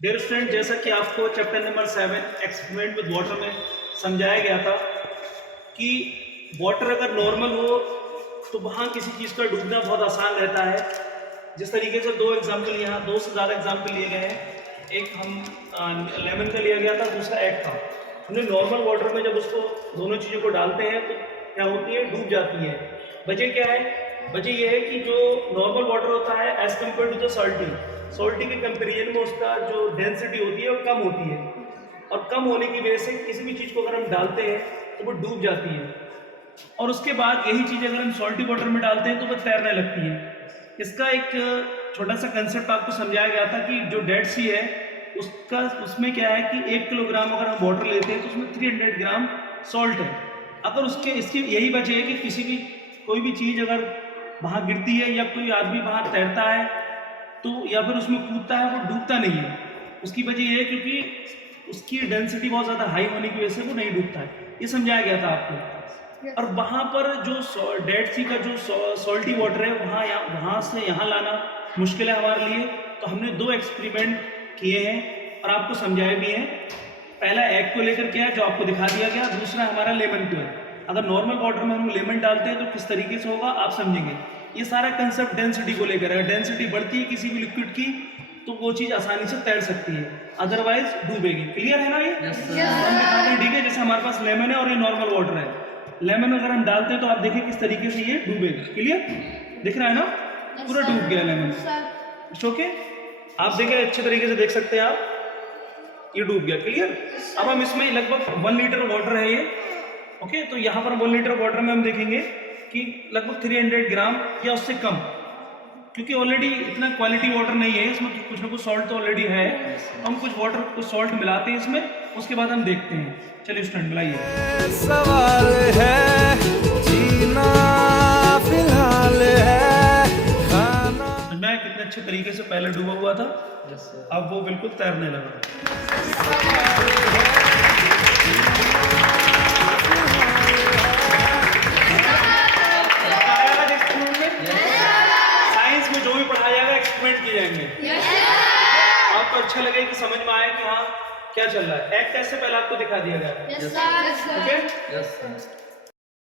Dear student, जैसा कि आपको chapter number 7 experiment with water में समझाया गया था कि वाटर अगर नॉर्मल हो तो वहाँ किसी चीज़ का डूबना बहुत आसान रहता है। जिस तरीके से दो एग्जाम्पल, यहाँ 2 से ज़्यादा एग्जाम्पल लिए गए हैं। एक हम लेमन का लिया गया था, दूसरा एग था। हमने नॉर्मल वाटर में जब उसको दोनों चीज़ों को डालते हैं तो क्या होती है, डूब जाती है। वजह क्या है? वजह यह है कि जो नॉर्मल वाटर होता है as compare to the salty के कंपेरिजन में उसका जो डेंसिटी होती है वो कम होती है, और कम होने की वजह से किसी भी चीज़ को अगर हम डालते हैं तो वो डूब जाती है। और उसके बाद यही चीज़ अगर हम सॉल्टी वाटर में डालते हैं तो वो तैरने लगती है। इसका एक छोटा सा कंसेप्ट आपको समझाया गया था कि जो डेड सी है उसमें क्या है कि 1 किलोग्राम अगर हम वाटर लेते हैं तो उसमें 300 ग्राम सॉल्ट है। अगर इसकी यही वजह है कि कोई भी चीज़ अगर वहाँ गिरती है या कोई आदमी वहाँ तैरता है तो या फिर उसमें कूदता है, वो डूबता नहीं है। उसकी वजह ये है क्योंकि उसकी डेंसिटी बहुत ज़्यादा हाई होने की वजह से वो नहीं डूबता है। ये समझाया गया था आपको। और वहाँ पर जो डेड सी का जो सॉल्टी वाटर है वहाँ से यहाँ लाना मुश्किल है हमारे लिए। तो हमने 2 एक्सपेरिमेंट किए हैं और आपको समझाए भी हैं। पहला एग को लेकर के है जो आपको दिखा दिया गया, दूसरा हमारा लेमन को है। अगर नॉर्मल वाटर में हम लेमन डालते हैं तो किस तरीके से होगा आप समझेंगे। ये सारा कंसेप्ट डेंसिटी को लेकर है। डेंसिटी बढ़ती है किसी भी लिक्विड की तो वो चीज़ आसानी से तैर सकती है, अदरवाइज डूबेगी। क्लियर है ना ये? Yes, तो हम दिखाते हैं, ठीक है। जैसे हमारे पास लेमन है और ये नॉर्मल वाटर है। लेमन अगर हम डालते हैं तो आप देखिए किस तरीके से ये डूबेगा। क्लियर दिख रहा है ना? पूरा डूब गया लेमन। ओके, आप देखिए अच्छे तरीके से देख सकते हैं आप, ये डूब गया। क्लियर। अब हम इसमें लगभग 1 लीटर वाटर है ये। ओके, तो यहाँ पर 1 लीटर वाटर में हम देखेंगे कि लगभग 300 ग्राम या उससे कम, क्योंकि ऑलरेडी इतना क्वालिटी वाटर नहीं है, इसमें कुछ ना कुछ सॉल्ट तो ऑलरेडी है। हम कुछ सॉल्ट मिलाते हैं इसमें, उसके बाद हम देखते हैं। चलिए स्टूडेंट मिलाइए। सवाल है जीना फिलहाल है खाना। मैं कितने अच्छे तरीके से पहले डूबा हुआ था, अब वो बिल्कुल तैरने लगा। साइंस में जो भी पढ़ाया जाएगा एक्सपेरिमेंट किए जाएंगे। आपको अच्छा लगे कि समझ में आए कि हाँ क्या चल रहा है। एक टेस्ट से पहले आपको दिखा दिया गया। Yes, okay. Yes, sir.